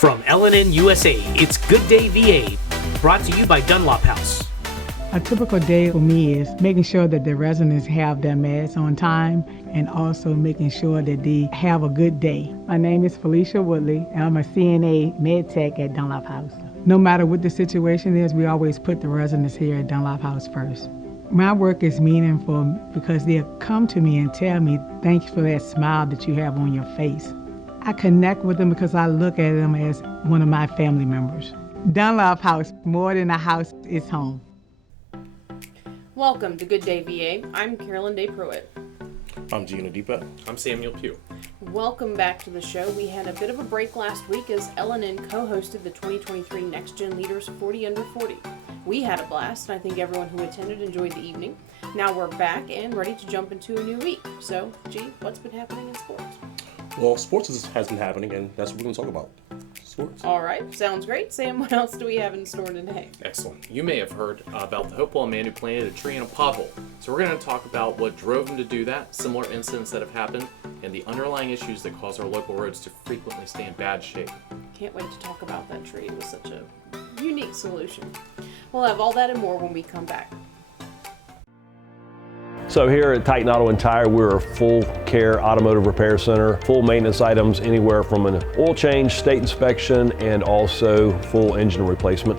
From LNN USA, it's Good Day VA, brought to you by Dunlop House. A typical day for me is making sure that the residents have their meds on time and also making sure that they have a good day. My name is Felicia Woodley, and I'm a CNA med tech at Dunlop House. No matter what the situation is, we always put the residents here at Dunlop House first. My work is meaningful because they'll come to me and tell me, thanks for that smile that you have on your face. I connect with them because I look at them as one of my family members. Dunlop House, more than a house, it's home. Welcome to Good Day VA. I'm Carolyn Day Pruitt. I'm Gina Deepa. I'm Samuel Pugh. Welcome back to the show. We had a bit of a break last week as LNN co-hosted the 2023 Next Gen Leaders 40 Under 40. We had a blast, and I think everyone who attended enjoyed the evening. Now we're back and ready to jump into a new week. So, G, what's been happening in sports? Well, sports has been happening, and that's what we're going to talk about. Sports. All right, sounds great. Sam, what else do we have in store today? Excellent. You may have heard about the Hopewell man who planted a tree in a pothole. So we're going to talk about what drove him to do that, similar incidents that have happened, and the underlying issues that cause our local roads to frequently stay in bad shape. Can't wait to talk about that tree. It was such a unique solution. We'll have all that and more when we come back. So here at Titan Auto and Tire, we're a full care automotive repair center, full maintenance items anywhere from an oil change, state inspection, and also full engine replacement.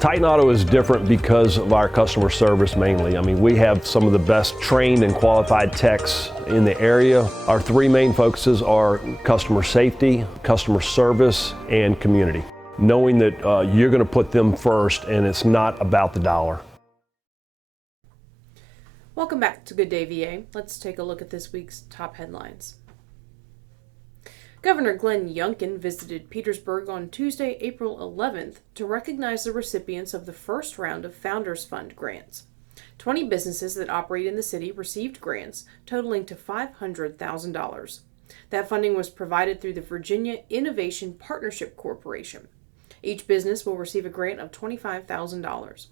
Titan Auto is different because of our customer service mainly. I mean, we have some of the best trained and qualified techs in the area. Our three main focuses are customer safety, customer service, and community. Knowing that you're going to put them first and it's not about the dollar. Welcome back to Good Day VA. Let's take a look at this week's top headlines. Governor Glenn Youngkin visited Petersburg on Tuesday, April 11th to recognize the recipients of the first round of Founders Fund grants. 20 businesses that operate in the city received grants totaling to $500,000. That funding was provided through the Virginia Innovation Partnership Corporation. Each business will receive a grant of $25,000.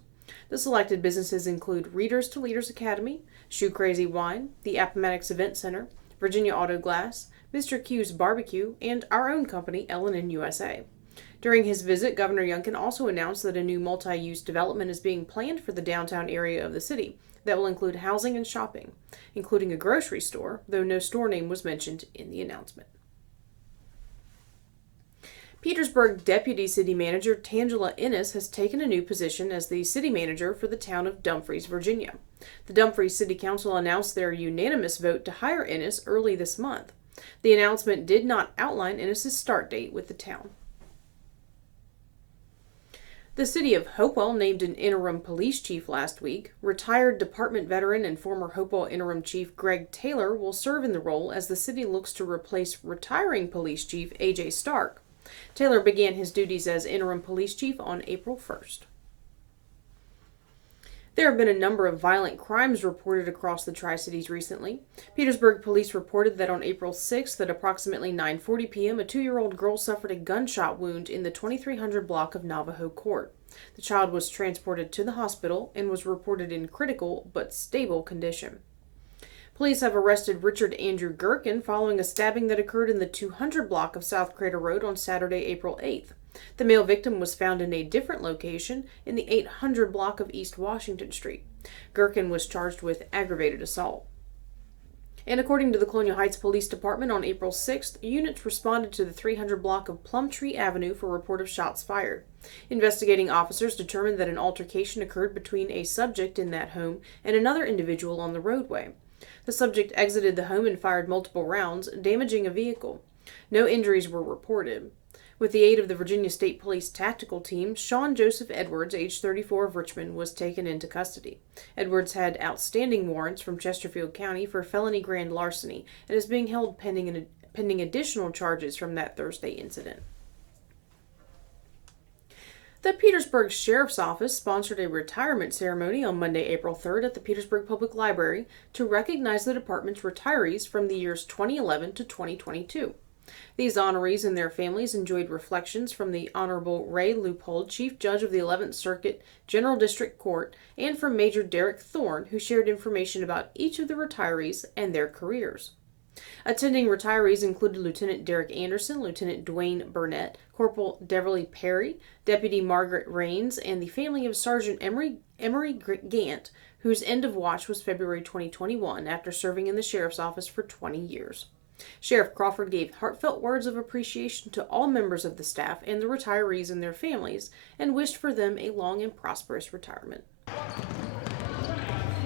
The selected businesses include Readers to Leaders Academy, Shoe Crazy Wine, the Appomattox Event Center, Virginia Auto Glass, Mr. Q's Barbecue, and our own company, LNN USA. During his visit, Governor Youngkin also announced that a new multi-use development is being planned for the downtown area of the city that will include housing and shopping, including a grocery store, though no store name was mentioned in the announcement. Petersburg Deputy City Manager Tangela Innes has taken a new position as the city manager for the town of Dumfries, Virginia. The Dumfries City Council announced their unanimous vote to hire Innes early this month. The announcement did not outline Innes' start date with the town. The city of Hopewell named an interim police chief last week. Retired department veteran and former Hopewell interim chief Greg Taylor will serve in the role as the city looks to replace retiring police chief A.J. Stark. Taylor began his duties as interim police chief on April 1st. There have been a number of violent crimes reported across the Tri-Cities recently. Petersburg police reported that on April 6th at approximately 9:40 p.m., a 2-year-old girl suffered a gunshot wound in the 2300 block of Navajo Court. The child was transported to the hospital and was reported in critical but stable condition. Police have arrested Richard Andrew Gherkin following a stabbing that occurred in the 200 block of South Crater Road on Saturday, April 8th. The male victim was found in a different location in the 800 block of East Washington Street. Gherkin was charged with aggravated assault. And according to the Colonial Heights Police Department, on April 6th, units responded to the 300 block of Plumtree Avenue for a report of shots fired. Investigating officers determined that an altercation occurred between a subject in that home and another individual on the roadway. The subject exited the home and fired multiple rounds, damaging a vehicle. No injuries were reported. With the aid of the Virginia State Police Tactical Team, Sean Joseph Edwards, age 34 of Richmond, was taken into custody. Edwards had outstanding warrants from Chesterfield County for felony grand larceny and is being held pending additional charges from that Thursday incident. The Petersburg Sheriff's Office sponsored a retirement ceremony on Monday, April 3rd at the Petersburg Public Library to recognize the department's retirees from the years 2011 to 2022. These honorees and their families enjoyed reflections from the Honorable Ray Leupold, Chief Judge of the 11th Circuit General District Court, and from Major Derek Thorne, who shared information about each of the retirees and their careers. Attending retirees included Lieutenant Derek Anderson, Lieutenant Dwayne Burnett, Corporal Deverly Perry, Deputy Margaret Rains, and the family of Sergeant Emery Gant, whose end of watch was February 2021 after serving in the sheriff's office for 20 years. Sheriff Crawford gave heartfelt words of appreciation to all members of the staff and the retirees and their families, and wished for them a long and prosperous retirement.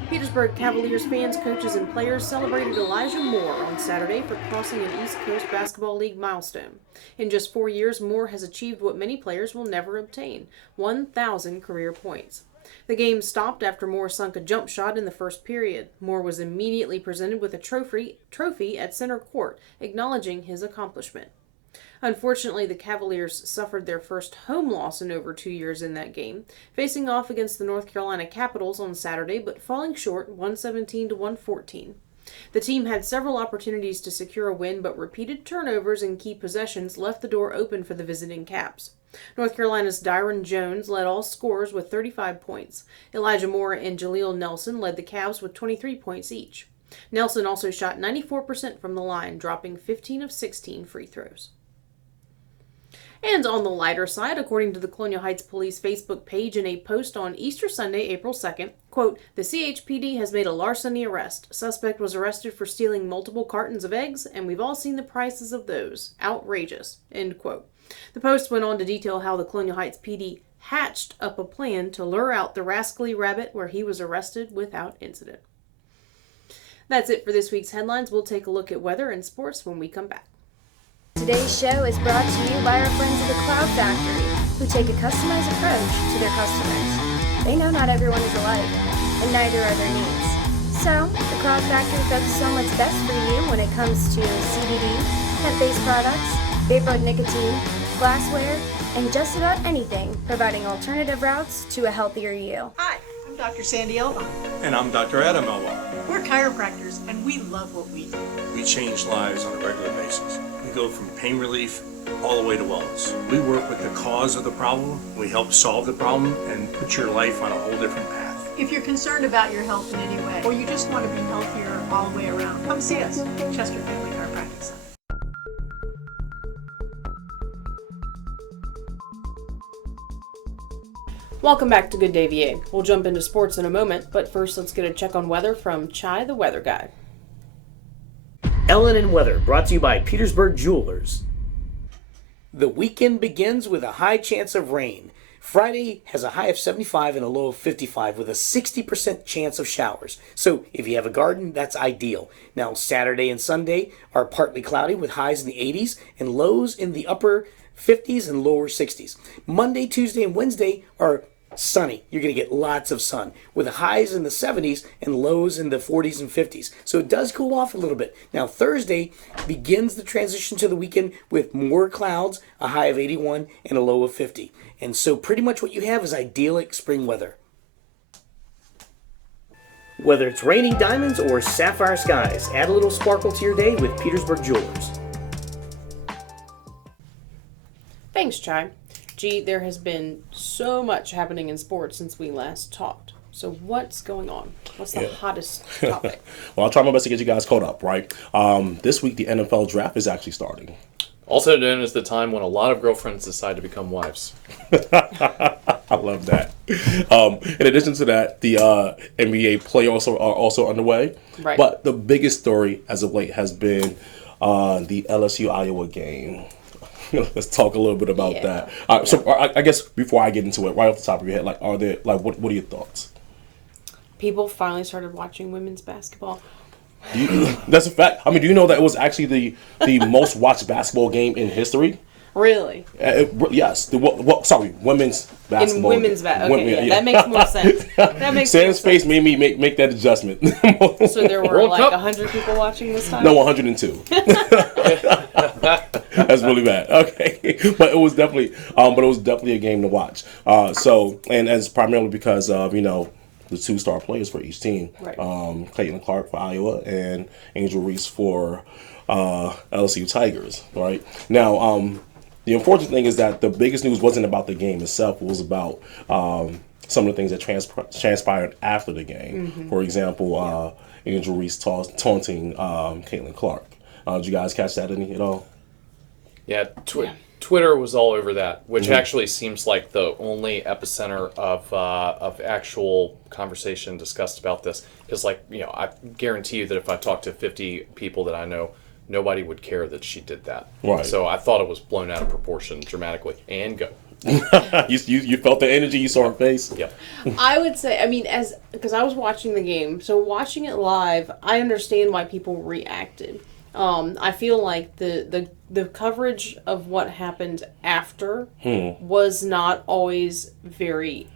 Petersburg Cavaliers fans, coaches, and players celebrated Elijah Moore on Saturday for crossing an East Coast Basketball League milestone. In just 4 years, Moore has achieved what many players will never obtain: 1,000 career points. The game stopped after Moore sunk a jump shot in the first period. Moore was immediately presented with a trophy at center court, acknowledging his accomplishment. Unfortunately, the Cavaliers suffered their first home loss in over 2 years in that game, facing off against the North Carolina Capitals on Saturday, but falling short 117-114. The team had several opportunities to secure a win, but repeated turnovers and key possessions left the door open for the visiting Caps. North Carolina's Dyron Jones led all scorers with 35 points. Elijah Moore and Jaleel Nelson led the Cavs with 23 points each. Nelson also shot 94% from the line, dropping 15 of 16 free throws. And on the lighter side, according to the Colonial Heights Police Facebook page in a post on Easter Sunday, April 2nd, quote, "The CHPD has made a larceny arrest. Suspect was arrested for stealing multiple cartons of eggs, and we've all seen the prices of those. Outrageous," end quote. The post went on to detail how the Colonial Heights PD hatched up a plan to lure out the rascally rabbit, where he was arrested without incident. That's it for this week's headlines. We'll take a look at weather and sports when we come back. Today's show is brought to you by our friends at the Cloud Factory, who take a customized approach to their customers. They know not everyone is alike, and neither are their needs. So, the Cloud Factory focuses on what's best for you when it comes to CBD, hemp-based products, vapor nicotine, glassware, and just about anything, providing alternative routes to a healthier you. Hi, I'm Dr. Sandy Elba. And I'm Dr. Adam Elba. We're chiropractors, and we love what we do. We change lives on a regular basis. We go from pain relief all the way to wellness. We work with the cause of the problem, we help solve the problem, and put your life on a whole different path. If you're concerned about your health in any way, or you just want to be healthier all the way around, come see us, Chester Family Chiropractic Center. Welcome back to Good Day VA. We'll jump into sports in a moment, but first let's get a check on weather from Chai, the weather guy. Ellen and Weather, brought to you by Petersburg Jewelers. The weekend begins with a high chance of rain. Friday has a high of 75 and a low of 55 with a 60% chance of showers. So if you have a garden, that's ideal. Now Saturday and Sunday are partly cloudy with highs in the 80s and lows in the upper 50s and lower 60s. Monday, Tuesday, and Wednesday are sunny. You're going to get lots of sun with highs in the 70s and lows in the 40s and 50s. So it does cool off a little bit. Now Thursday begins the transition to the weekend with more clouds, a high of 81 and a low of 50. And so pretty much what you have is idyllic spring weather. Whether it's raining diamonds or sapphire skies, add a little sparkle to your day with Petersburg Jewelers. Thanks, Chai. Gee, there has been so much happening in sports since we last talked. So what's going on? What's the hottest topic? Well, I'll try my best to get you guys caught up, right? This week, the NFL draft is actually starting. Also known as the time when a lot of girlfriends decide to become wives. I love that. In addition to that, the NBA playoffs are also underway. Right. But the biggest story as of late has been the LSU-Iowa game. Let's talk a little bit about that. So I guess before I get into it, right off the top of your head, like, are there what are your thoughts? People finally started watching women's basketball. That's a fact. I mean, do you know that it was actually the most watched basketball game in history? Really? Yes. Women's basketball. In women's basketball. Okay, that makes more sense. That makes Sam's face made me make that adjustment. So there were like 100 people watching this time? No, 102. That's really bad. Okay, but it was definitely a game to watch. And as primarily because of the two star players for each team, right. Caitlin Clark for Iowa and Angel Reese for LSU Tigers. Right now, the unfortunate thing is that the biggest news wasn't about the game itself. It was about some of the things that transpired after the game. Mm-hmm. For example, Angel Reese taunting Caitlin Clark. Did you guys catch that any at all? Yeah, Twitter was all over that, which actually seems like the only epicenter of actual conversation discussed about this. Because, like, I guarantee you that if I talked to 50 people that I know, nobody would care that she did that. Right. So I thought it was blown out of proportion dramatically. And go. You felt the energy, you saw her face? Yep. I would say, because I was watching the game, so watching it live, I understand why people reacted. I feel like the coverage of what happened after was not always very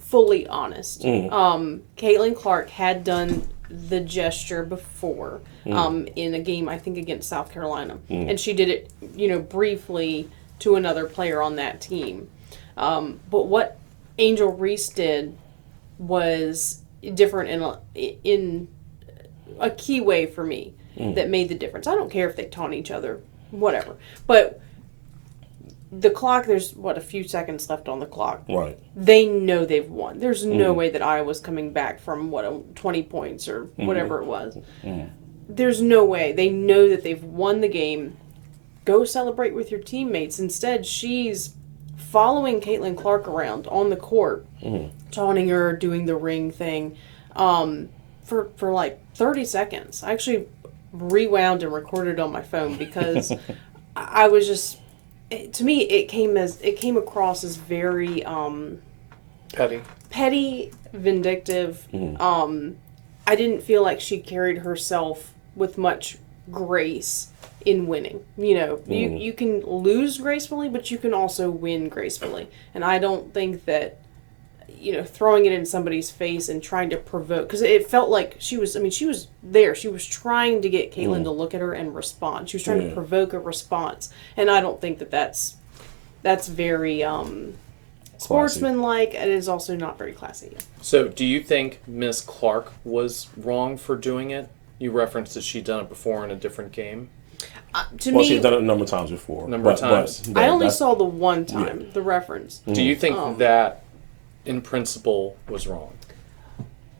fully honest. Caitlin Clark had done the gesture before in a game, I think, against South Carolina. And she did it, briefly to another player on that team. But what Angel Reese did was different in a key way for me that made the difference. I don't care if they taunt each other, whatever. But the clock, there's, a few seconds left on the clock. Right. They know they've won. There's no way that Iowa's coming back from, 20 points or whatever it was. There's no way. They know that they've won the game. Go celebrate with your teammates. Instead, she's following Caitlin Clark around on the court, taunting her, doing the ring thing, for like 30 seconds. I actually rewound and recorded on my phone because I was just, to me, it came across as very petty, vindictive. I didn't feel like she carried herself with much grace in winning. You can lose gracefully, but you can also win gracefully. And I don't think that, throwing it in somebody's face and trying to provoke, because it felt like she was there. She was trying to get Caitlin to look at her and respond. She was trying to provoke a response. And I don't think that that's very sportsmanlike, and it is also not very classy. So do you think Miss Clark was wrong for doing it? You referenced that she'd done it before in a different game. To me, she's done it a number of times before. But I only saw the one time, the reference. Do you think that, in principle, was wrong?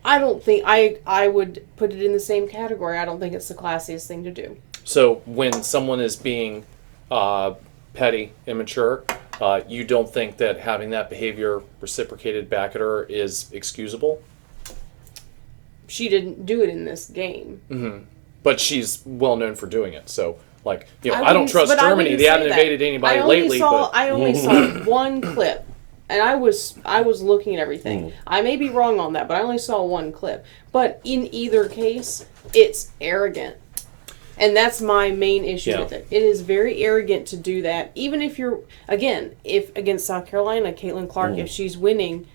I don't think, I would put it in the same category. I don't think it's the classiest thing to do. So when someone is being petty, immature, you don't think that having that behavior reciprocated back at her is excusable? She didn't do it in this game. But she's well known for doing it. So, I don't trust Germany. They haven't invaded anybody lately. I only saw one clip, and I was looking at everything. I may be wrong on that, but I only saw one clip. But in either case, it's arrogant. And that's my main issue with it. It is very arrogant to do that. Even if you're, if against South Carolina, Caitlin Clark, if she's winning,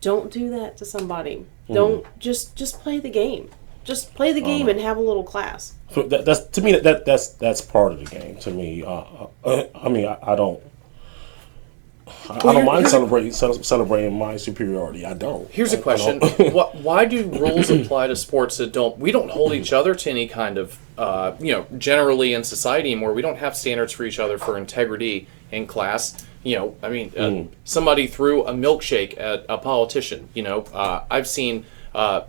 don't do that to somebody. Don't, just play the game. Just play the game and have a little class. So that's to me that's part of the game. To me, I don't mind celebrating my superiority. I don't. Here's a question: Why do rules apply to sports that don't? We don't hold each other to any kind of, generally in society anymore, we don't have standards for each other for integrity in class. Somebody threw a milkshake at a politician. I've seen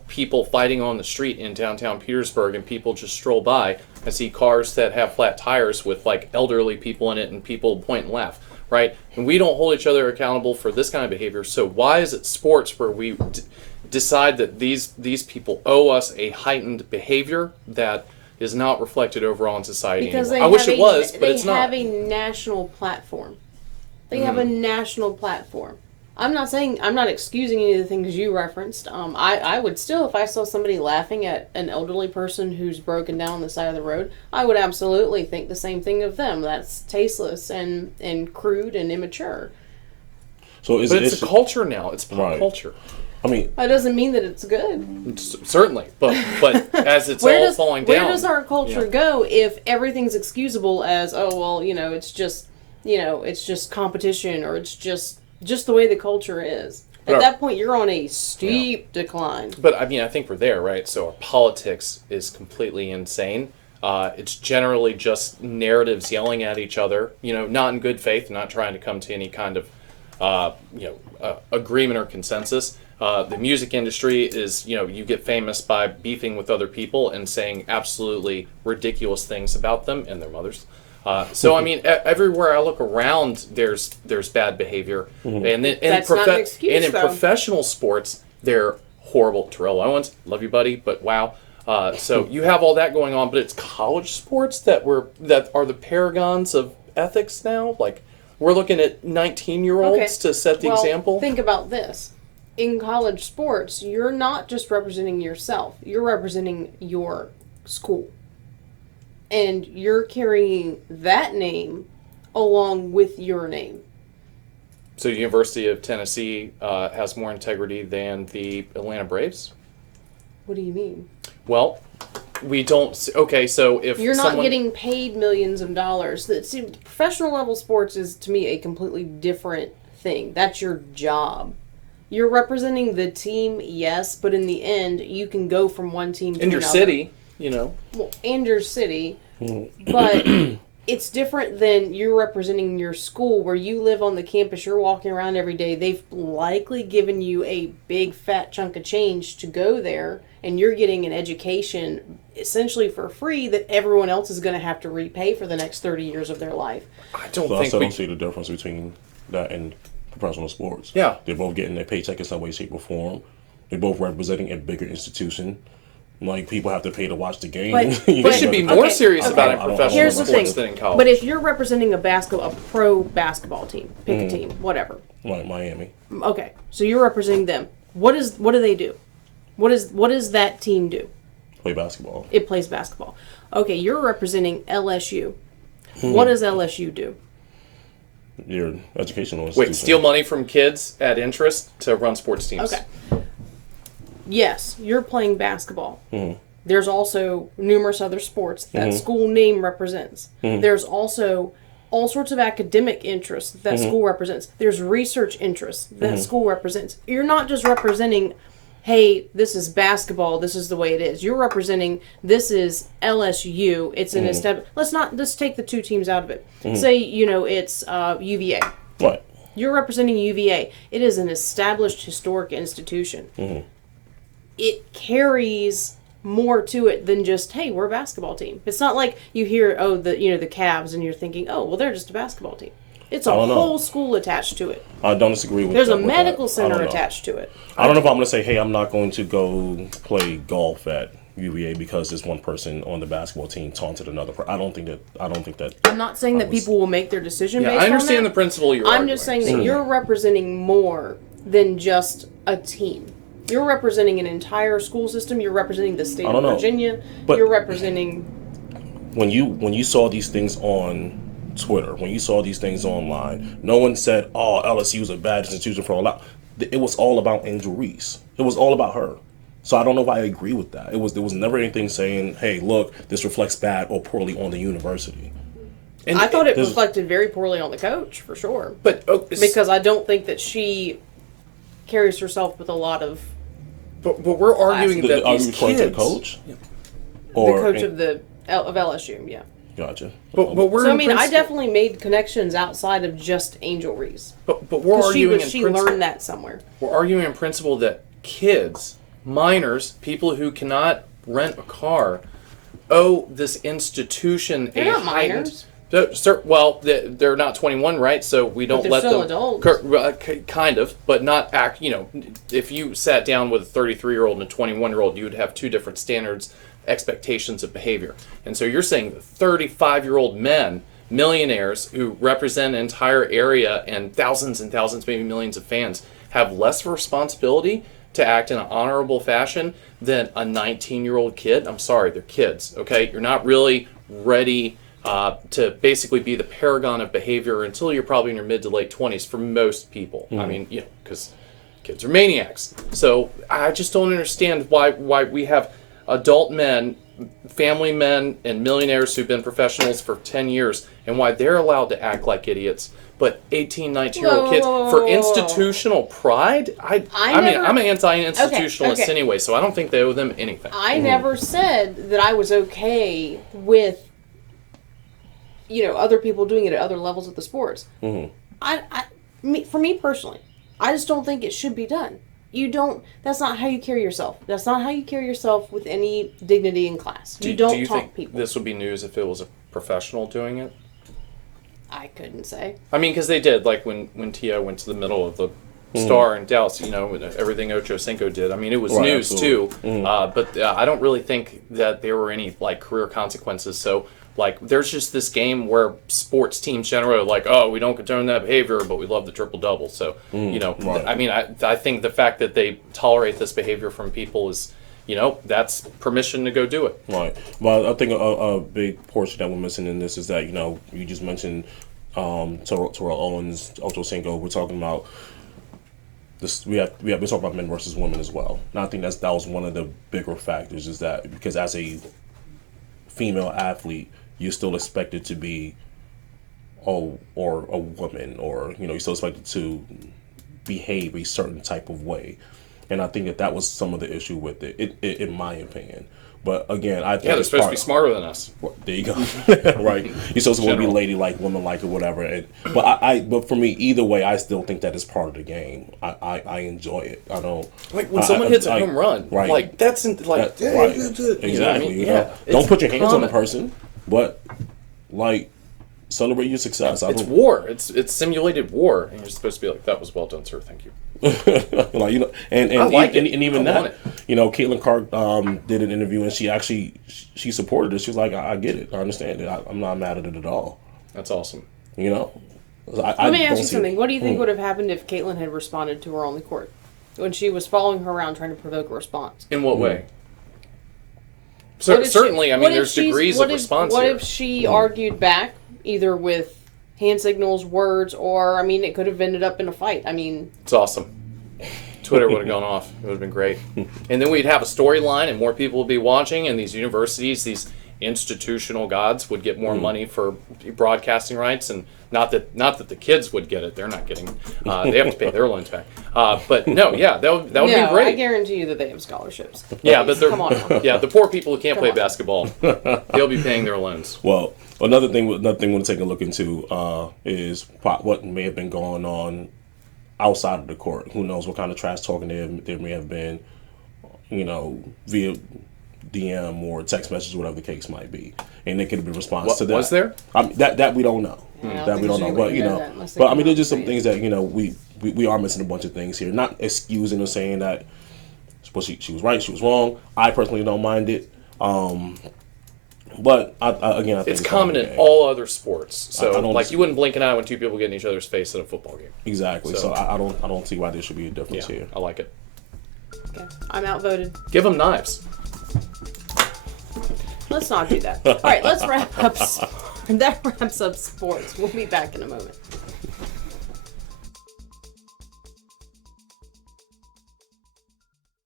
people fighting on the street in downtown Petersburg, and people just stroll by. I see cars that have flat tires with elderly people in it, and people point and laugh. Right? And we don't hold each other accountable for this kind of behavior. So why is it sports where we decide that these people owe us a heightened behavior that is not reflected overall in society because anymore? I wish it was, but it's not. They have a national platform. They have a national platform. I'm not excusing any of the things you referenced. I would still, if I saw somebody laughing at an elderly person who's broken down on the side of the road, I would absolutely think the same thing of them. That's tasteless and crude and immature. So it's a culture now. It's pop culture. That doesn't mean that it's good. Certainly, but as it's all falling down. Where does our culture go if everything's excusable as, it's just competition, or it's just the way the culture is. At that point, you're on a steep decline. But I think we're there, right? So our politics is completely insane. It's generally just narratives yelling at each other, not in good faith, not trying to come to any kind of, agreement or consensus. The music industry is, you get famous by beefing with other people and saying absolutely ridiculous things about them and their mothers. So I mean, everywhere I look around, there's bad behavior, and then That's not an excuse, and in though. professional sports, they're horrible. Terrell Owens, love you, buddy, but wow. So you have all that going on, but it's college sports that are the paragons of ethics now. Like, we're looking at 19-year-olds to set the example. Think about this. In college sports, you're not just representing yourself. You're representing your school. And you're carrying that name along with your name. So University of Tennessee has more integrity than the Atlanta Braves? What do you mean? Well, we don't... Okay, so if you're not getting paid millions of dollars. See, professional level sports is, to me, a completely different thing. That's your job. You're representing the team, yes, but in the end, you can go from one team to another. In your city, Well, and your city, but it's different than you're representing your school where you live on the campus, you're walking around every day. They've likely given you a big fat chunk of change to go there, and you're getting an education essentially for free that everyone else is going to have to repay for the next 30 years of their life. I don't see the difference between that and professional sports. Yeah. They're both getting their paycheck in some way, shape, or form. They're both representing a bigger institution. Like, people have to pay to watch the game. But they should be more serious about it in professional Here's the sports thing. than in college. But if you're representing a pro basketball team, pick a team, whatever. Like Miami. Okay, so you're representing them. What do they do? What does that team do? Play basketball. It plays basketball. Okay, you're representing LSU. What does LSU do? Your educational institution. Wait, steal money from kids at interest to run sports teams. Okay. Yes, you're playing basketball. There's also numerous other sports that school name represents. There's also all sorts of academic interests that school represents. There's research interests that school represents. You're not just representing, hey, this is basketball, this is the way it is. You're representing, this is LSU. It's an established. Let's take the two teams out of it. Say, it's UVA. What? You're representing UVA. It is an established historic institution. It carries more to it than just, hey, we're a basketball team. It's not like you hear, the Cavs, and you're thinking, oh, well, they're just a basketball team. It's a whole school attached to it. I don't disagree with There's that. a medical center attached to it. I don't know if I'm going to say, hey, I'm not going to go play golf at UVA because there's one person on the basketball team taunted another. I don't think that. I'm not saying that people will make their decision based on that. I understand the principle you're arguing. I'm just saying that you're representing more than just a team. You're representing an entire school system. You're representing the state of Virginia. But you're representing. When you saw these things on Twitter, when you saw these things online, no one said, "Oh, LSU is a bad institution for all that." It was all about Angel Reese. It was all about her. So I don't know if I agree with that. There was never anything saying, "Hey, look, this reflects bad or poorly on the university." And I thought it reflected very poorly on the coach, for sure. But because I don't think that she carries herself with a lot of. But we're arguing that are these you referring kids, to the coach? Or the coach of LSU, yeah. Gotcha. But we're so I mean, I definitely made connections outside of just Angel Reese. But we're arguing she learned that somewhere. We're arguing in principle that kids, minors, people who cannot rent a car, owe this institution They're not minors. Well, they're not 21, right? So we don't let them. Adults. Kind of, but not act. If you sat down with a 33-year-old and a 21-year-old, you would have two different standards, expectations of behavior. And so you're saying 35-year-old men, millionaires who represent an entire area and thousands, maybe millions of fans, have less responsibility to act in an honorable fashion than a 19-year-old kid. I'm sorry, they're kids. Okay, you're not really ready to basically be the paragon of behavior until you're probably in your mid to late 20s for most people. I mean, because kids are maniacs. So I just don't understand why we have adult men, family men, and millionaires who've been professionals for 10 years and why they're allowed to act like idiots. But 18, 19-year-old kids, for institutional pride, I'm an anti-institutionalist anyway, so I don't think they owe them anything. I never said that I was okay with other people doing it at other levels of the sports. For me personally, I just don't think it should be done. That's not how you carry yourself. That's not how you carry yourself with any dignity in class. You do don't you talk think people. this would be news if it was a professional doing it? I couldn't say. I mean, because they did, like when Tia went to the middle of the Star in Dallas, everything Ocho Cinco did. I mean, it was Right, news absolutely. too, but I don't really think that there were any like career consequences. So like, there's just this game where sports teams generally are like, oh, we don't condone that behavior, but we love the triple double. So right. I mean, I think the fact that they tolerate this behavior from people is, that's permission to go do it. Right. Well, I think a big portion that we're missing in this is that, you just mentioned Terrell Owens, Ocho Cinco. We're talking about this. We talking about men versus women as well. And I think that was one of the bigger factors, is that because as a female athlete, you're still expected to be or a woman, or you're still expected to behave a certain type of way. And I think that was some of the issue with it, in my opinion. But again, I think they're supposed to be smarter than us. There you go. Right. You're supposed to be ladylike, womanlike, or whatever. But for me, either way, I still think that is part of the game. I enjoy it. I don't like when someone hits a home run. Right. Like that's right. Exactly. Don't put your hands on the person, but like celebrate your success. It's war. It's simulated war, and you're supposed to be like, that was well done, sir. Thank you. Like, and even that, Caitlin Clark did an interview, and she supported it. She was like, I get it, I understand it, I'm not mad at it at all. That's awesome. Let me ask you something. What do you think would have happened if Caitlin had responded to her on the court when she was following her around trying to provoke a response? In what way? So certainly, there's degrees of response. What here. if she argued back, either with hand signals, words, or, it could have ended up in a fight. It's awesome. Twitter would have gone off. It would have been great. And then we'd have a storyline, and more people would be watching, and these universities, these institutional gods, would get more money for broadcasting rights, and not that the kids would get it. They're not getting they have to pay their loans back. But no, yeah, that would be great. I guarantee you that they have scholarships. Yeah, but come on now. Yeah, the poor people who can't play basketball, they'll be paying their loans. Well, another thing we're taking a look into is what may have been going on outside of the court. Who knows what kind of trash talking there may have been, via DM or text message, whatever the case might be, and it could have been response to that. Was there? That we don't know. Yeah, that we don't know. But there's just some things that we are missing a bunch of things here. Not excusing or saying that she was right, she was wrong. I personally don't mind it. But I think it's common in all other sports. So you wouldn't blink an eye when two people get in each other's face at a football game. Exactly. So I don't see why there should be a difference here. I like it. Okay, I'm outvoted. Give them knives. Let's not do that. All right, let's wrap up. That wraps up sports. We'll be back in a moment.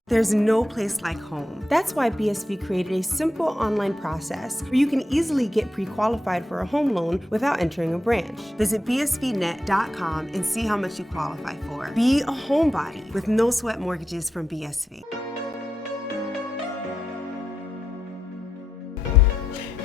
There's no place like home. That's why BSV created a simple online process where you can easily get pre-qualified for a home loan without entering a branch. Visit bsvnet.com and see how much you qualify for. Be a homebody with no sweat mortgages from BSV.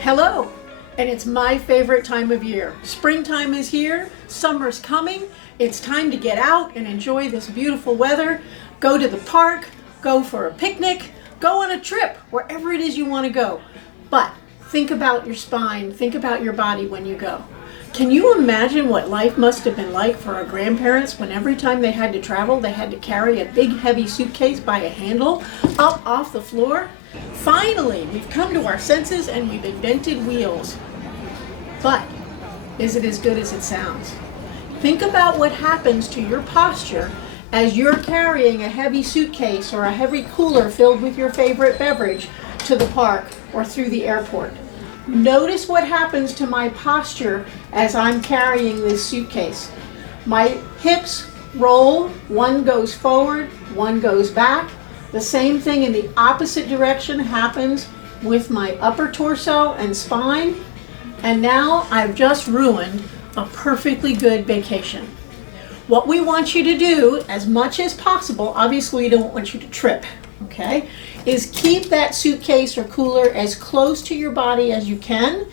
Hello, and it's my favorite time of year. Springtime is here, summer's coming. It's time to get out and enjoy this beautiful weather. Go to the park, go for a picnic, go on a trip, wherever it is you want to go. But think about your spine, think about your body when you go. Can you imagine what life must have been like for our grandparents when every time they had to travel, they had to carry a big heavy suitcase by a handle up off the floor? Finally, we've come to our senses and we've invented wheels. But is it as good as it sounds? Think about what happens to your posture as you're carrying a heavy suitcase or a heavy cooler filled with your favorite beverage to the park or through the airport. Notice what happens to my posture as I'm carrying this suitcase. My hips roll, one goes forward, one goes back. The same thing in the opposite direction happens with my upper torso and spine. And now I've just ruined a perfectly good vacation. What we want you to do, as much as possible, obviously we don't want you to trip, okay, is keep that suitcase or cooler as close to your body as you can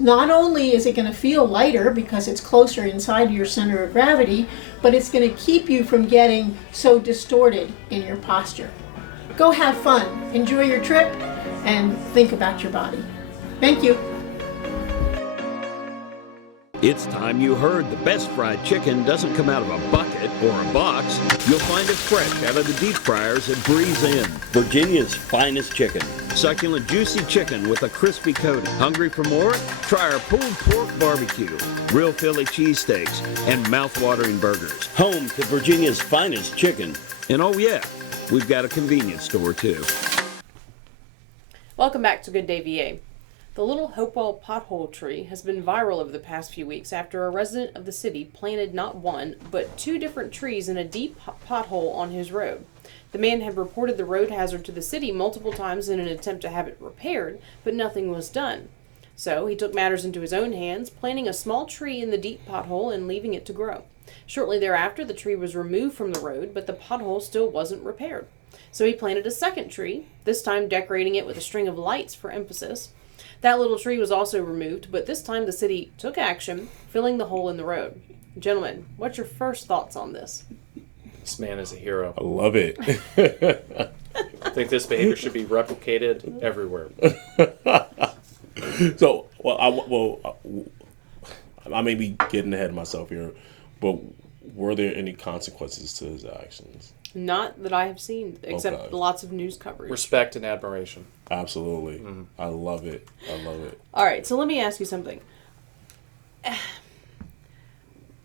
Not only is it going to feel lighter because it's closer inside your center of gravity, but it's going to keep you from getting so distorted in your posture. Go have fun, enjoy your trip, and think about your body. Thank you. It's time you heard the best fried chicken doesn't come out of a bucket or a box. You'll find it fresh out of the deep fryers at Breeze Inn. Virginia's finest chicken. Succulent, juicy chicken with a crispy coating. Hungry for more? Try our pulled pork barbecue, real Philly cheesesteaks, and mouth-watering burgers. Home to Virginia's finest chicken. And oh yeah, we've got a convenience store too. Welcome back to Good Day VA. The Little Hopewell pothole tree has been viral over the past few weeks after a resident of the city planted not one, but 2 different trees in a deep pothole on his road. The man had reported the road hazard to the city multiple times in an attempt to have it repaired, but nothing was done. So he took matters into his own hands, planting a small tree in the deep pothole and leaving it to grow. Shortly thereafter, the tree was removed from the road, but the pothole still wasn't repaired. So he planted a second tree, this time decorating it with a string of lights for emphasis. That little tree was also removed, but this time the city took action, filling the hole in the road. Gentlemen, what's your first thoughts on this? This man is a hero. I love it. I think this behavior should be replicated everywhere. So, I may be getting ahead of myself here, but were there any consequences to his actions? Not that I have seen, except lots of news coverage. Respect and admiration. Absolutely. Mm-hmm. I love it. I love it. All right, so let me ask you something.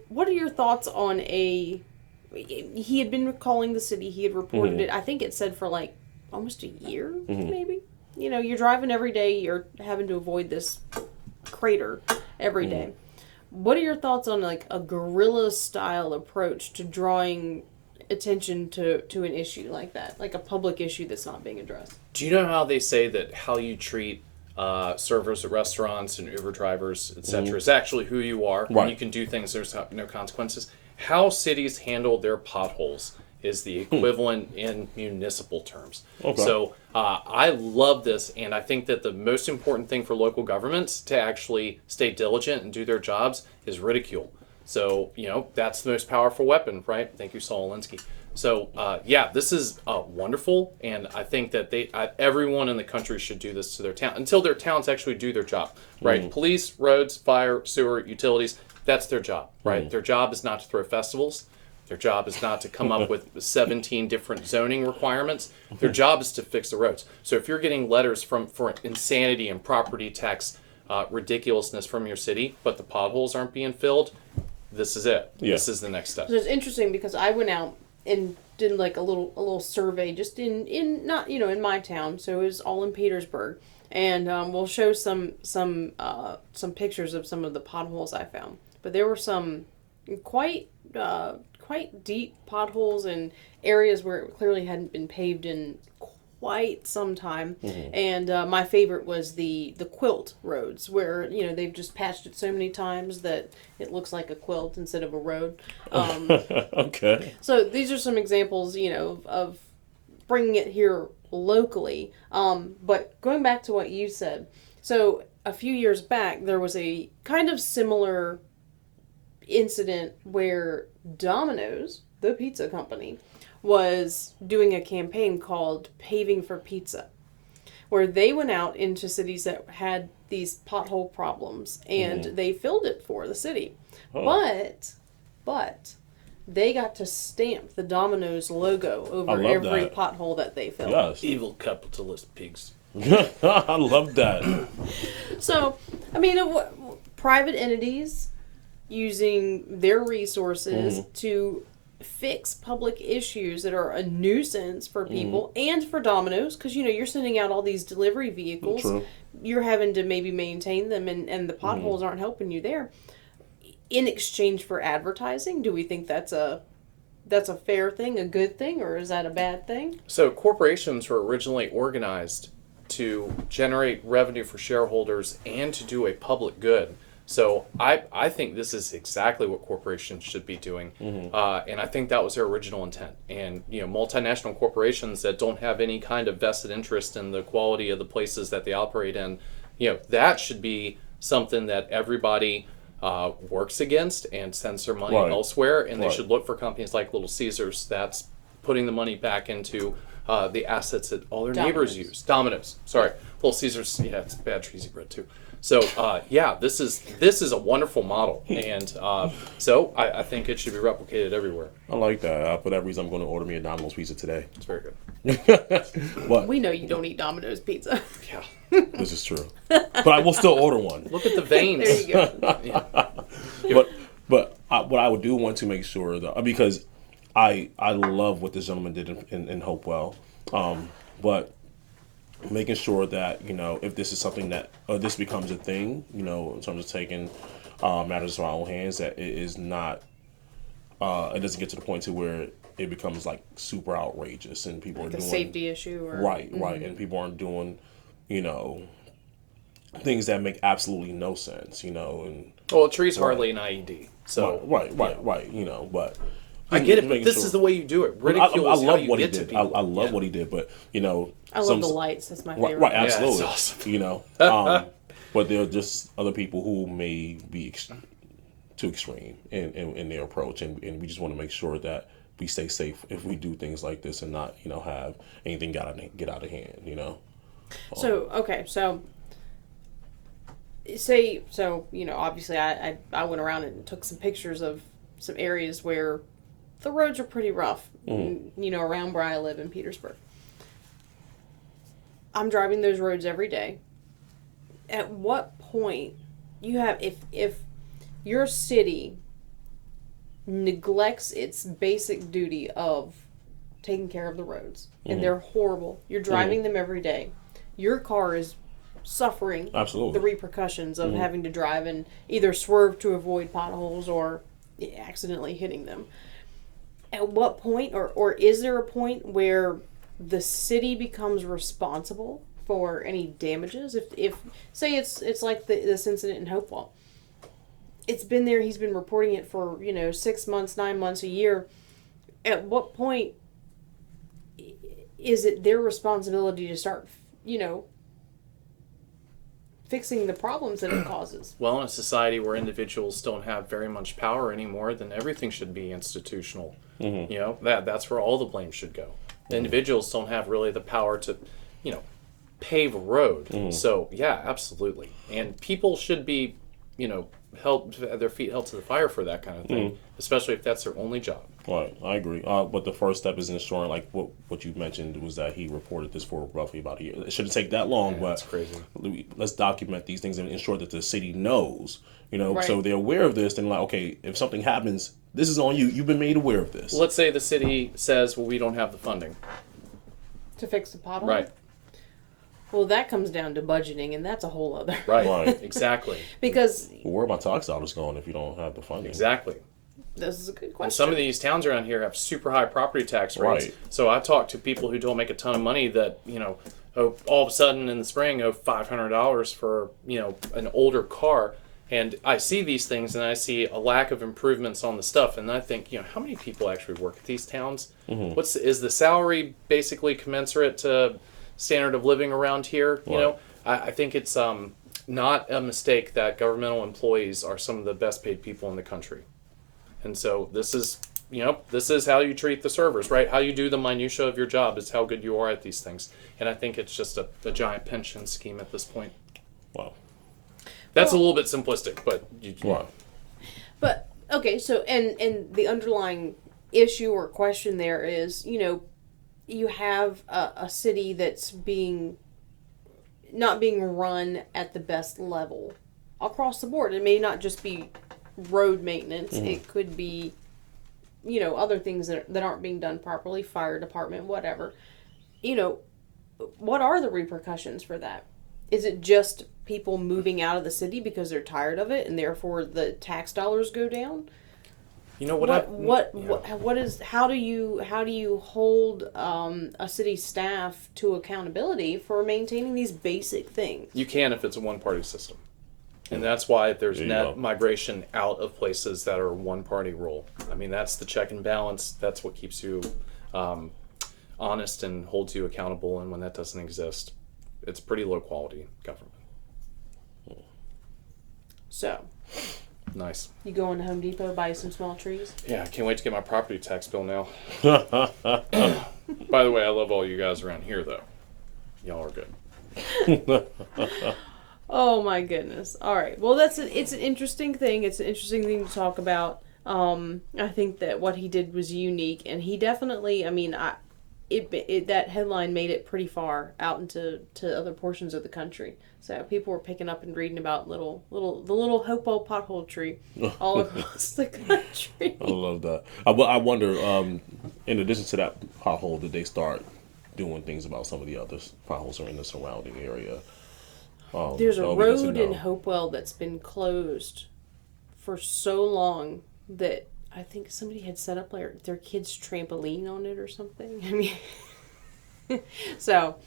What are your thoughts on he had been calling the city, he had reported it, I think it said for like almost a year, maybe? You know, you're driving every day, you're having to avoid this crater every day. What are your thoughts on like a guerrilla style approach to drawing attention to an issue like that, like a public issue that's not being addressed? Do you know how they say that how you treat servers at restaurants and Uber drivers, etc., is actually who you are? Right. And you can do things, there's no consequences. How cities handle their potholes is the equivalent in municipal terms. Okay. So I love this, and I think that the most important thing for local governments to actually stay diligent and do their jobs is ridicule. So, you know, that's the most powerful weapon, right? Thank you, Saul Alinsky. So, this is wonderful, and I think that everyone in the country should do this to their town until their towns actually do their job, right? Police, roads, fire, sewer, utilities, that's their job, right? Their job is not to throw festivals. Their job is not to come up with 17 different zoning requirements. Their job is to fix the roads. So if you're getting letters for insanity and property tax ridiculousness from your city, but the potholes aren't being filled, this is it. Yeah. This is the next step. So it's interesting because I went out and did like a little survey just in not in my town, so it was all in Petersburg, and we'll show some pictures of some of the potholes I found. But there were some quite deep potholes in areas where it clearly hadn't been paved in quite some time. And my favorite was the quilt roads, where they've just patched it so many times that it looks like a quilt instead of a road. Okay. So these are some examples of bringing it here locally. But going back to what you said, so a few years back there was a kind of similar incident where Domino's, the pizza company, was doing a campaign called Paving for Pizza, where they went out into cities that had these pothole problems and they filled it for the city. But they got to stamp the Domino's logo over every pothole that they filled. Yes. Evil capitalist pigs. I love that. So, I mean, private entities using their resources to fix public issues that are a nuisance for people and for Domino's, because you're sending out all these delivery vehicles. True. You're having to maybe maintain them, and the potholes aren't helping you there. In exchange for advertising, do we think that's a fair thing, a good thing, or is that a bad thing? So corporations were originally organized to generate revenue for shareholders and to do a public good. So I think this is exactly what corporations should be doing, and I think that was their original intent. And multinational corporations that don't have any kind of vested interest in the quality of the places that they operate in, that should be something that everybody works against and sends their money Right. elsewhere, and they Right. should look for companies like Little Caesars that's putting the money back into the assets that all their neighbors use. Domino's, sorry. Little Caesars, yeah, it's bad cheesy bread too. So yeah, this is a wonderful model, and so I think it should be replicated everywhere. I like that. For that reason, I'm going to order me a Domino's pizza today. It's very good. But We know you don't eat Domino's pizza. Yeah, this is true. But I will still order one. look at the veins. There you go. Yeah. But what I would do want to make sure that, because I love what this gentleman did in Hopewell, but making sure that, you know, if this is something that this becomes a thing, you know, in terms of taking matters into our own hands, that it is not it doesn't get to the point to where it becomes like super outrageous and people Like are a doing safety issue, or right, and people aren't doing, you know, things that make absolutely no sense, you know, and Well, a tree's hardly an IED, so right, you know, but I get it. But making this sure- is the way you do it. I Ridicule is how love you what he get to did. people. I love what he did, but you know, I love the lights. That's my favorite. Right, Yeah, it's absolutely. awesome. You know, but there are just other people who may be too extreme in their approach, and we just want to make sure that we stay safe if we do things like this and not, you know, have anything get out of hand. You know. So okay, so say so you know, obviously I went around and took some pictures of some areas where the roads are pretty rough, you know, around where I live in Petersburg. I'm driving those roads every day. At what point you have, if your city neglects its basic duty of taking care of the roads, and they're horrible, you're driving them every day, your car is suffering Absolutely. the repercussions of having to drive and either swerve to avoid potholes or accidentally hitting them. At what point, or is there a point where the city becomes responsible for any damages? If say it's like this incident in Hopewell, it's been there, he's been reporting it for, you know, 6 months, 9 months, a year. At what point is it their responsibility to start, you know, fixing the problems that it causes? Well, in a society where individuals don't have very much power anymore, then everything should be institutional. You know, that's where all the blame should go. The individuals don't have really the power to, you know, pave a road. So yeah, absolutely. And people should be, you know, their feet held to the fire for that kind of thing, especially if that's their only job. Right, I agree. But the first step is ensuring, like what you mentioned, was that he reported this for roughly about a year. It shouldn't take that long, but that's crazy. Let's document these things and ensure that the city knows, you know, Right. so they're aware of this. Then, like, okay, if something happens, this is on you. You've been made aware of this. Let's say the city says, well, we don't have the funding. To fix the pothole? Right. Well, that comes down to budgeting, and that's a whole other. Right. Right. Exactly. Because Well, where are my tax dollars going if you don't have the funding? Exactly. this is a good question. And some of these towns around here have super high property tax rates. Right. So I talked to people who don't make a ton of money that, you know, all of a sudden in the spring owe $500 for, you know, an older car. And I see these things and I see a lack of improvements on the stuff. And I think, you know, how many people actually work at these towns? Is the salary basically commensurate to standard of living around here? You know, I think it's not a mistake that governmental employees are some of the best paid people in the country. And so this is, you know, this is how you treat the servers, right? How you do the minutia of your job is how good you are at these things. And I think it's just a giant pension scheme at this point. Wow. That's a little bit simplistic, but Wow. But okay, so and the underlying issue or question there is, you know, you have a city that's not being run at the best level across the board. It may not just be road maintenance. It could be, you know, other things that aren't being done properly, fire department, whatever. You know, what are the repercussions for that? Is it just people moving out of the city because they're tired of it and therefore the tax dollars go down? you know How do you hold a city staff to accountability for maintaining these basic things? you can if it's a one-party system. And that's why there's There you net go. migration out of places that are one-party rule. I mean, that's the check and balance. That's what keeps you honest and holds you accountable. And when that doesn't exist, it's pretty low-quality government. So, Nice. you going to Home Depot, buy some small trees? Yeah, I can't wait to get my property tax bill now. By the way, I love all you guys around here, though. Y'all are good. Oh my goodness. All right. Well, it's an interesting thing. It's an interesting thing to talk about. I think that what he did was unique, and he definitely. I mean, that headline made it pretty far out into other portions of the country. So people were picking up and reading about the little Hopewell pothole tree all across the country. I love that. I wonder, in addition to that pothole, did they start doing things about some of the other potholes that are in the surrounding area? There's a that would be good to road know. in Hopewell that's been closed for so long that I think somebody had set up like their kid's trampoline on it or something. I mean, so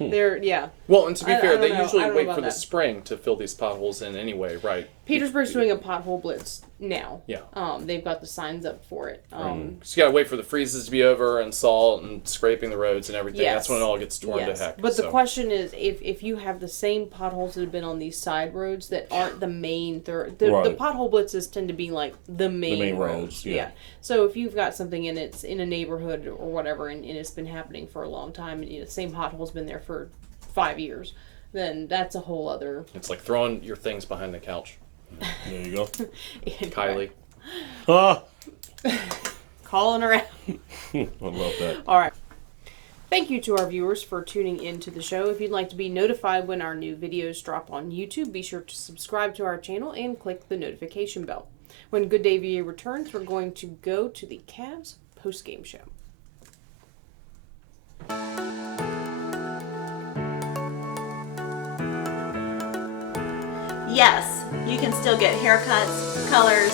yeah. Well, and to be fair, I they don't know. usually I don't know wait about for the that. spring to fill these potholes in anyway, right? Petersburg's doing a pothole blitz now. Yeah. They've got the signs up for it. So you gotta wait for the freezes to be over and salt and scraping the roads and everything. Yes. That's when it all gets torn to heck. But the question is, if you have the same potholes that have been on these side roads that aren't the main, the pothole blitzes tend to be like the main roads. yeah. So if you've got something and it's in a neighborhood or whatever, and it's been happening for a long time, and the same pothole's been there for 5 years, then that's a whole other. It's like throwing your things behind the couch. There you go. Kylie. Calling around. I love that. All right. Thank you to our viewers for tuning in to the show. If you'd like to be notified when our new videos drop on YouTube, be sure to subscribe to our channel and click the notification bell. When Good Day VA returns, we're going to go to the Cavs post-game show. Yes, you can still get haircuts, colors,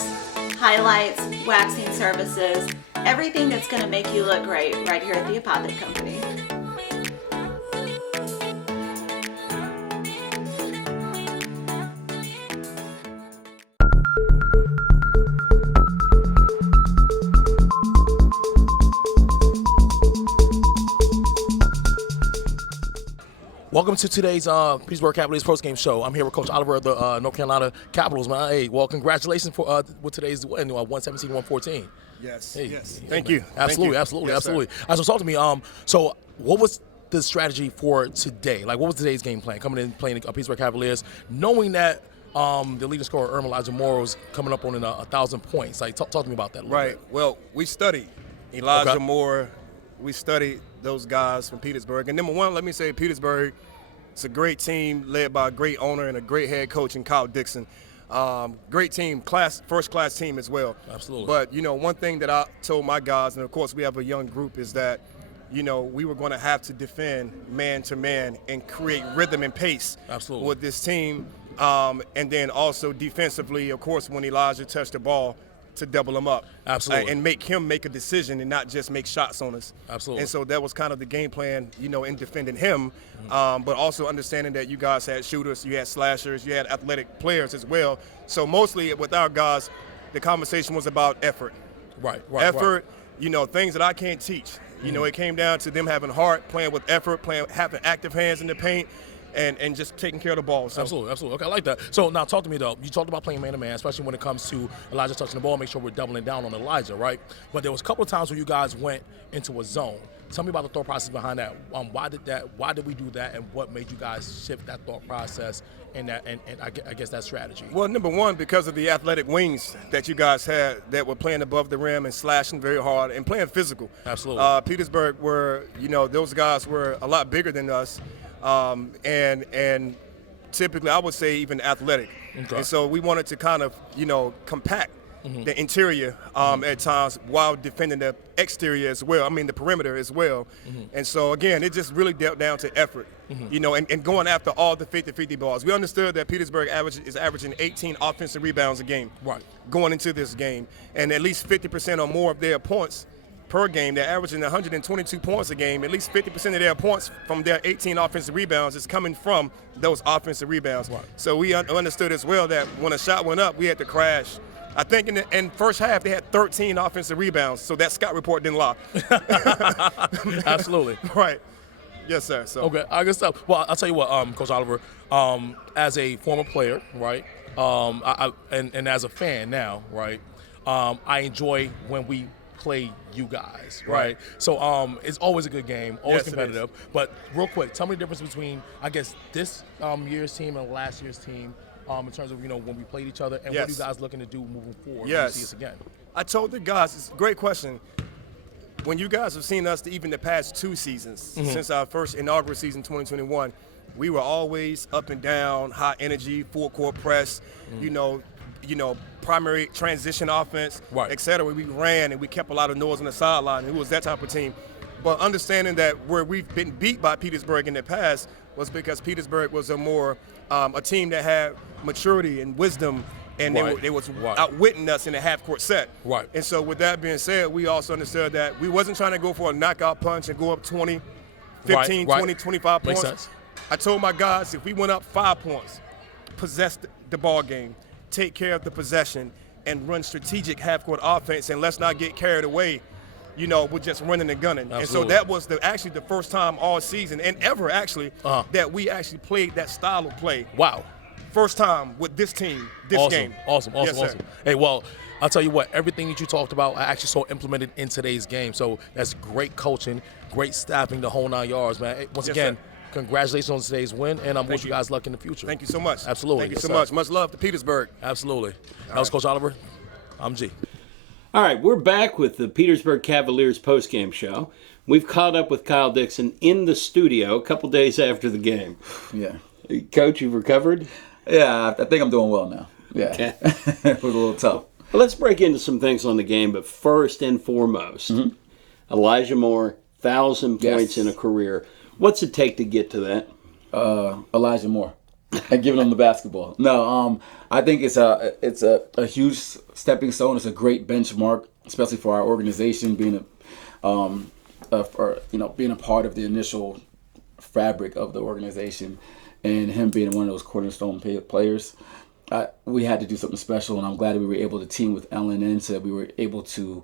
highlights, waxing services, everything that's going to make you look great right here at the Apothic Company. Welcome to today's Petersburg Cavaliers post-game show. I'm here with Coach Oliver of the North Carolina Capitals, man. Hey, well, congratulations for with today's win, 117-114. Yes, hey, yes. Thank you. Absolutely, Thank you. absolutely, Yes, absolutely. sir. So talk to me. So what was the strategy for today? Like, what was today's game plan? Coming in playing the Petersburg Cavaliers, knowing that the leading scorer, Elijah Moore, was coming up on 1,000 points. Like, talk to me about that a little Right. bit. Well, we studied Elijah Moore. We studied those guys from Petersburg. And number one, let me say Petersburg, it's a great team led by a great owner and a great head coach in Kyle Dixon. Great team, first-class team as well. Absolutely. But, one thing that I told my guys, and of course we have a young group, is that, we were going to have to defend man-to-man and create rhythm and pace with this team. And then also defensively, of course, when Elijah touched the ball, to double him up. Absolutely. And make him make a decision and not just make shots on us. Absolutely. And so that was kind of the game plan, in defending him, but also understanding that you guys had shooters, you had slashers, you had athletic players as well. So mostly with our guys, the conversation was about effort. Right. Effort, things that I can't teach. It came down to them having heart, playing with effort, having active hands in the paint, and just taking care of the ball. So. Absolutely. Okay, I like that. So now talk to me, though. You talked about playing man-to-man, especially when it comes to Elijah touching the ball, make sure we're doubling down on Elijah, right? But there was a couple of times where you guys went into a zone. Tell me about the thought process behind that. Why did we do that, and what made you guys shift that thought process and I guess that strategy? Well, number one, because of the athletic wings that you guys had that were playing above the rim and slashing very hard and playing physical. Absolutely. Petersburg were, those guys were a lot bigger than us. And typically I would say even athletic. Okay. And so we wanted to kind of, compact the interior at times while defending the exterior as well. I mean, the perimeter as well. And so, again, it just really dealt down to effort, and going after all the 50-50 balls. We understood that Petersburg is averaging 18 offensive rebounds a game going into this game, and at least 50% or more of their points per game. They're averaging 122 points a game. At least 50% of their points from their 18 offensive rebounds is coming from those offensive rebounds. Right. So we understood as well that when a shot went up, we had to crash. I think in the first half they had 13 offensive rebounds, so that scout report didn't lie. Absolutely. Right. Yes, sir. So. Okay, I guess so. Well, I'll tell you what, Coach Oliver, as a former player, right, And as a fan now, right, I enjoy when we play you guys, right? So it's always a good game, always competitive. But real quick, tell me the difference between, I guess, this year's team and last year's team in terms of, when we played each other, and what are you guys looking to do moving forward when you see us again? I told the guys, it's a great question. When you guys have seen us even the past 2 seasons, since our first inaugural season, 2021, we were always up and down, high energy, full court press, primary transition offense, et cetera. We ran and we kept a lot of noise on the sideline, and it was that type of team. But understanding that where we've been beat by Petersburg in the past was because Petersburg was a team that had maturity and wisdom, and they was outwitting us in a half-court set. And so with that being said, we also understood that we wasn't trying to go for a knockout punch and go up 20, 15, 20, 25 points. Makes sense. I told my guys, if we went up 5 points, possess the ball game, take care of the possession, and run strategic half-court offense, and let's not get carried away, with just running and gunning. Absolutely. And so that was actually the first time all season, and ever actually, that we actually played that style of play. Wow. First time with this team, this game. Awesome. Yes, Hey, well, I'll tell you what, everything that you talked about, I actually saw implemented in today's game. So that's great coaching, great staffing, the whole 9 yards, man. Hey, once again, congratulations on today's win, and I wish you guys luck in the future. Thank you so much. Absolutely. Thank you so much. Much love to Petersburg. Absolutely. That was Coach Oliver. I'm G. All right, we're back with the Petersburg Cavaliers postgame show. We've caught up with Kyle Dixon in the studio a couple days after the game. Yeah. Coach, you've recovered? Yeah, I think I'm doing well now. Yeah. Okay. It was a little tough. Well, let's break into some things on the game, but first and foremost, Elijah Moore, 1,000 points in a career. What's it take to get to that? Elijah Moore. And giving him the basketball. No, I think it's a huge stepping stone. It's a great benchmark, especially for our organization, being being a part of the initial fabric of the organization, and him being one of those cornerstone players. We had to do something special, and I'm glad that we were able to team with LNN so that we were able to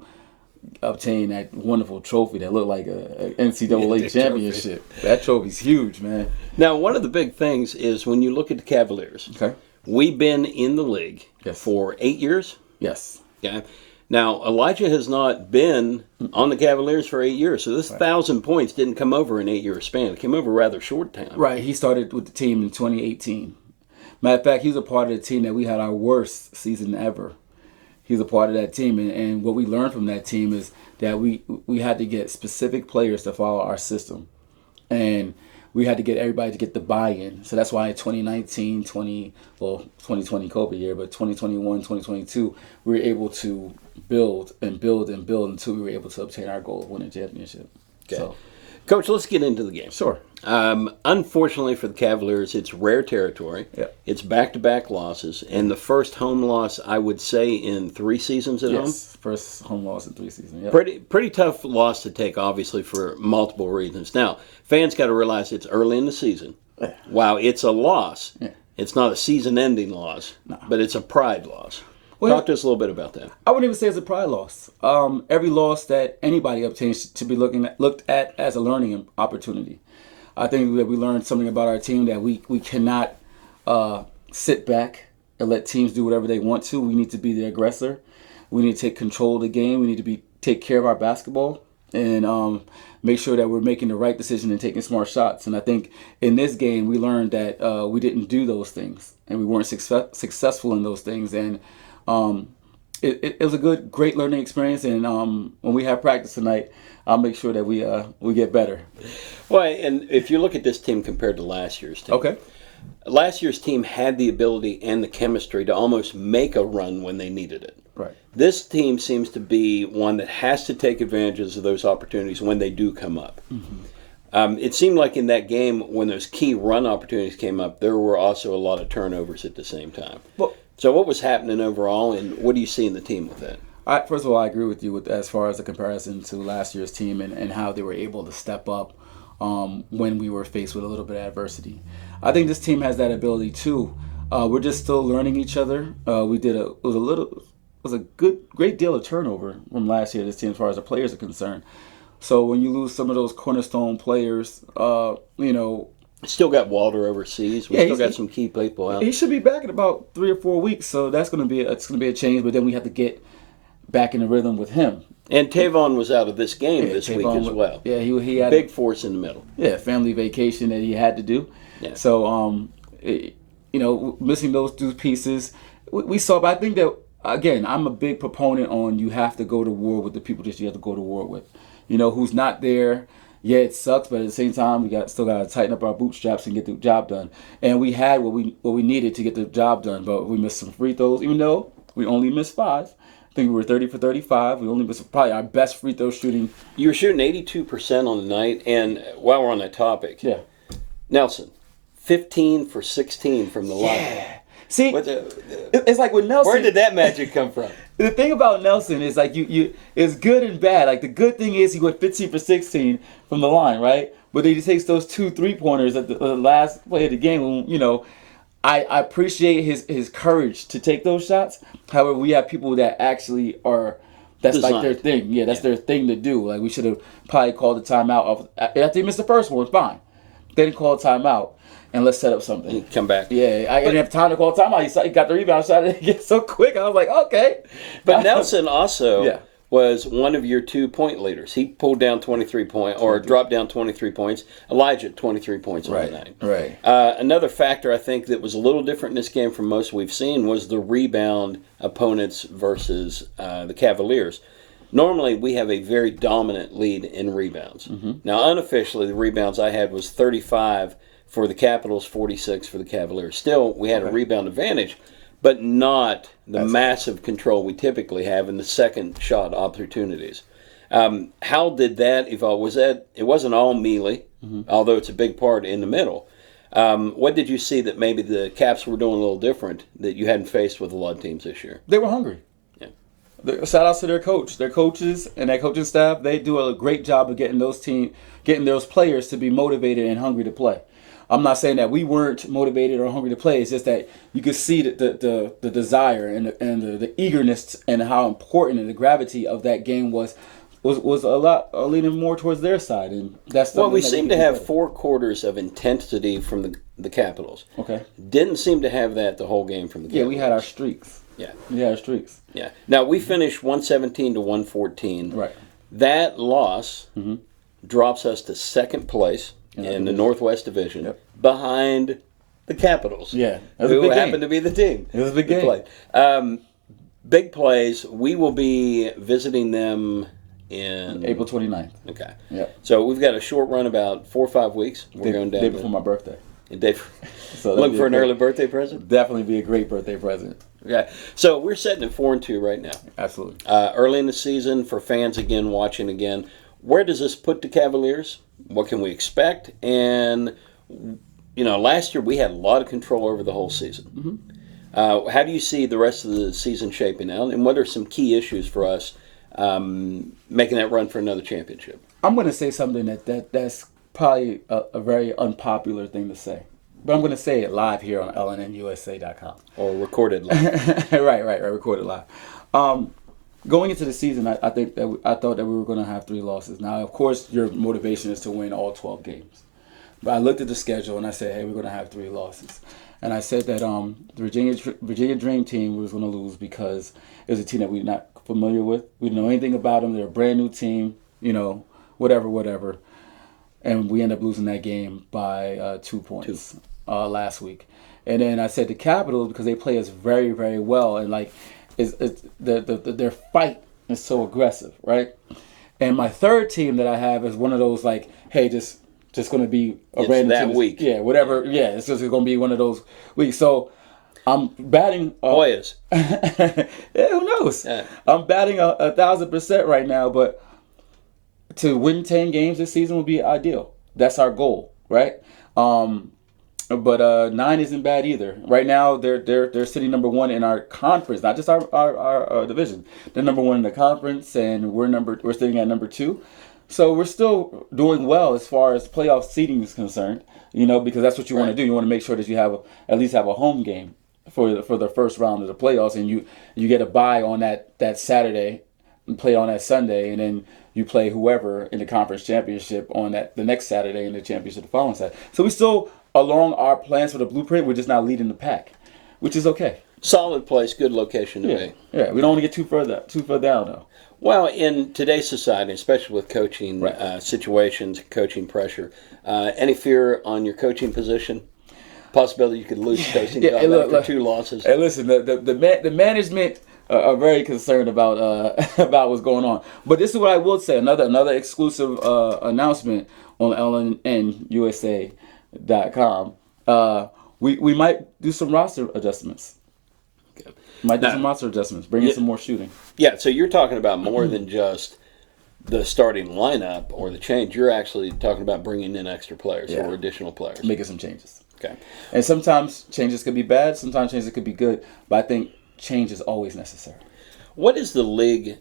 obtain that wonderful trophy that looked like a NCAA championship. That trophy's huge, man. Now, one of the big things is when you look at the Cavaliers, we've been in the league for 8 years. Yes. Okay. Now, Elijah has not been on the Cavaliers for 8 years, so this 1,000 points didn't come over in an 8-year span. It came over a rather short time. Right. He started with the team in 2018. Matter of fact, he was a part of the team that we had our worst season ever. He was a part of that team, and what we learned from that team is that we had to get specific players to follow our system, and we had to get everybody to get the buy-in. So that's why in 2019, 2020 COVID year, but 2021, 2022, we were able to build until we were able to obtain our goal of winning a championship. Okay. So, Coach, let's get into the game. Sure. Unfortunately for the Cavaliers, it's rare territory. Yep. It's back-to-back losses, and the first home loss, I would say, in 3 seasons at home. Yes, first home loss in 3 seasons. Yep. Pretty tough loss to take, obviously, for multiple reasons. Now, fans got to realize it's early in the season. Wow, it's a loss. Yeah. It's not a season-ending loss, but it's a pride loss. Talk to us a little bit about that. I wouldn't even say it's a pride loss. Every loss that anybody obtains should be looked at as a learning opportunity. I think that we learned something about our team that we cannot sit back and let teams do whatever they want to. We need to be the aggressor. We need to take control of the game. We need to take care of our basketball and make sure that we're making the right decision and taking smart shots. And I think in this game we learned that we didn't do those things and we weren't successful in those things. And it was a great learning experience. And when we have practice tonight, I'll make sure that we get better. Well, and if you look at this team compared to last year's team, last year's team had the ability and the chemistry to almost make a run when they needed it. Right. This team seems to be one that has to take advantage of those opportunities when they do come up. Mm-hmm. It seemed like in that game, when those key run opportunities came up, there were also a lot of turnovers at the same time. So what was happening overall, and what do you see in the team with that? First of all, I agree with you as far as the comparison to last year's team and how they were able to step up when we were faced with a little bit of adversity. I think this team has that ability too. We're just still learning each other. It was a great deal of turnover from last year. This team, as far as the players are concerned. So when you lose some of those cornerstone players, Still got Walter overseas. We still got some key people out. He should be back in about 3 or 4 weeks, so that's going to be a change. But then we have to get back in the rhythm with him. And Tavon was out of this game this week as well. Yeah, he had big force in the middle. Yeah, family vacation that he had to do. Yeah. So missing those two pieces, we saw. But I think that again, I'm a big proponent on you have to go to war with the people that you have to go to war with. Who's not there. Yeah, it sucks, but at the same time, we still got to tighten up our bootstraps and get the job done. And we had what we needed to get the job done, but we missed some free throws, even though we only missed 5. I think we were 30 for 35. We only missed probably our best free throw shooting. You were shooting 82% on the night, and while we're on that topic, Nelson, 15 for 16 from the line. See, it's like with Nelson. Where did that magic come from? The thing about Nelson is like you it's good and bad. Like the good thing is he went 15 for 16 from the line, right? But he takes those 2 3-pointers at the last play of the game. I appreciate his courage to take those shots. However, we have people that actually that's like their thing. Yeah, that's their thing to do. Like we should have probably called the timeout after he missed the first one. Fine, then call a timeout. And let's set up something. And come back. Yeah, I didn't have time to call timeout. He got the rebound shot and get so quick. I was like, okay. But Nelson also was one of your 2-point leaders. He pulled down 23 points or dropped down 23 points. Elijah 23 points on the night. Right. Another factor I think that was a little different in this game from most we've seen was the rebound opponents versus the Cavaliers. Normally, we have a very dominant lead in rebounds. Mm-hmm. Now, unofficially, the rebounds I had was 35 for the Capitals, 46 for the Cavaliers. Still, we had a rebound advantage, but not the massive control we typically have in the second shot opportunities. How did that evolve? It wasn't all Mealy, although it's a big part in the middle. What did you see that maybe the Caps were doing a little different that you hadn't faced with a lot of teams this year? They were hungry. Yeah. Shout out to their coach. Their coaches and their coaching staff, they do a great job of getting those players to be motivated and hungry to play. I'm not saying that we weren't motivated or hungry to play. It's just that you could see the desire and the eagerness and how important and the gravity of that game was a lot leaning more towards their side, and that's we seem to have 4 quarters of intensity from the Capitals. Okay, didn't seem to have that the whole game from the Capitals. Yeah, we had our streaks. Yeah. Now we finished 117 to 114. Right. That loss drops us to second place in the Northwest Division, behind the Capitals. Yeah, who happened to be the team. It was a big game. Big plays. We will be visiting them in April 29th. Okay. Yeah. So we've got a short run, about 4 or 5 weeks. We're going down day before my birthday. So looking for an early birthday present? Definitely be a great birthday present. Okay. So we're sitting at 4-2 right now. Absolutely. Early in the season for fans again watching again. Where does this put the Cavaliers? What can we expect? And last year we had a lot of control over the whole season. How do you see the rest of the season shaping out? And what are some key issues for us making that run for another championship? I'm going to say something that's probably a very unpopular thing to say. But I'm going to say it live here on LNNUSA.com. Or recorded live. Right, recorded live. Going into the season, I thought that we were going to have 3 losses. Now, of course, your motivation is to win all 12 games. But I looked at the schedule and I said, hey, we're going to have 3 losses. And I said that the Virginia Dream team was going to lose because it was a team that we're not familiar with. We didn't know anything about them. They're a brand new team, whatever. And we ended up losing that game by 2 points last week. And then I said the Capitals, because they play us very, very well. And their fight is so aggressive, right? And my third team that I have is one of those hey, just going to be a random that team. week. Yeah, whatever. Yeah, it's just going to be one of those weeks. So I'm batting. Hoyas. Yeah, who knows? Yeah. I'm batting 1,000% right now, but to win 10 games this season would be ideal. That's our goal, right? But 9 isn't bad either. Right now, they're sitting number 1 in our conference, not just our division. They're number 1 in the conference, and we're sitting at number 2. So we're still doing well as far as playoff seeding is concerned. Because that's what you want to do. You want to make sure that you at least have a home game for the first round of the playoffs, and you get a bye on that Saturday play on that Sunday, and then you play whoever in the conference championship on the next Saturday, and the championship the following Saturday. So we still along our plans for the blueprint. We're just not leading the pack, which is okay. Solid place, good location to be. Yeah, we don't want to get too far down though. Well, in today's society, especially with coaching situations, coaching pressure, any fear on your coaching position? Possibility you could lose coaching job after 2 losses? Hey, listen, the management are very concerned about about what's going on. But this is what I will say: another exclusive announcement on LNNUSA.com. We might do some roster adjustments. Might do some roster adjustments. Bring in some more shooting. Yeah, so you're talking about more than just the starting lineup or the change. You're actually talking about bringing in extra players or additional players. Making some changes. Okay. And sometimes changes could be bad. Sometimes changes could be good. But I think change is always necessary. What is the league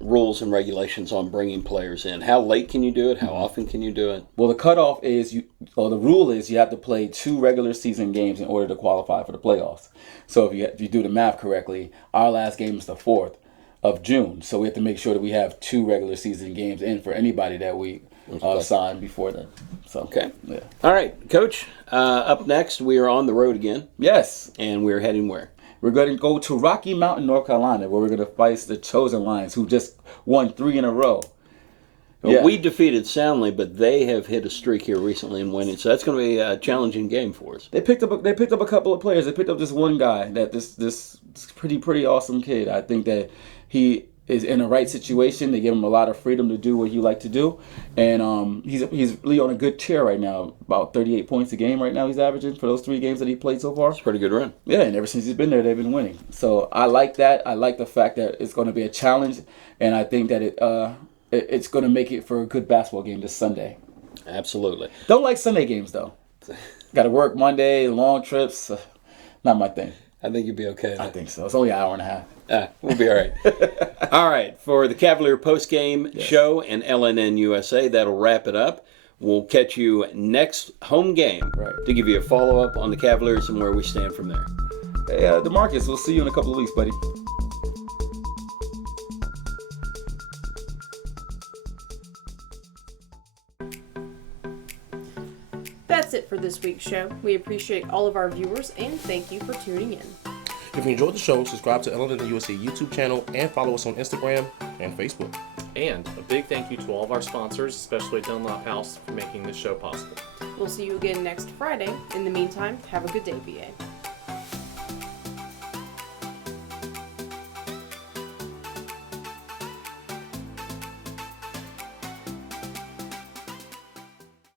rules and regulations on bringing players in? How late can you do it? How often can you do it? Well, the cutoff is the rule is you have to play 2 regular season games in order to qualify for the playoffs. So if you do the math correctly, our last game is the 4th of June. So we have to make sure that we have 2 regular season games in for anybody that we sign before then. So okay. Yeah. All right, Coach. Up next, we are on the road again. Yes. And we're heading where? We're going to go to Rocky Mountain, North Carolina, where we're going to face the Chosen Lions, who just won 3 in a row. Well, we defeated soundly, but they have hit a streak here recently in winning, so that's going to be a challenging game for us. They picked up a couple of players. They picked up this one guy, that this pretty awesome kid. I think that he is in the right situation. They give him a lot of freedom to do what he like to do, and he's really on a good tear right now. About 38 points a game right now he's averaging for those 3 games that he played so far. It's a pretty good run. Yeah, and ever since he's been there, they've been winning. So I like that. I like the fact that it's going to be a challenge, and I think that it's going to make it for a good basketball game this Sunday. Absolutely. Don't like Sunday games though. Got to work Monday, long trips. Not my thing. I think you'll be okay. I think so. It's only an hour and a half. We'll be all right. All right. For the Cavalier postgame show and LNN USA, that'll wrap it up. We'll catch you next home game to give you a follow-up on the Cavaliers and where we stand from there. Hey, DeMarcus, we'll see you in a couple of weeks, buddy. That's it for this week's show. We appreciate all of our viewers and thank you for tuning in. If you enjoyed the show, subscribe to LNN USA YouTube channel and follow us on Instagram and Facebook. And a big thank you to all of our sponsors, especially Dunlop House, for making this show possible. We'll see you again next Friday. In the meantime, have a good day, VA.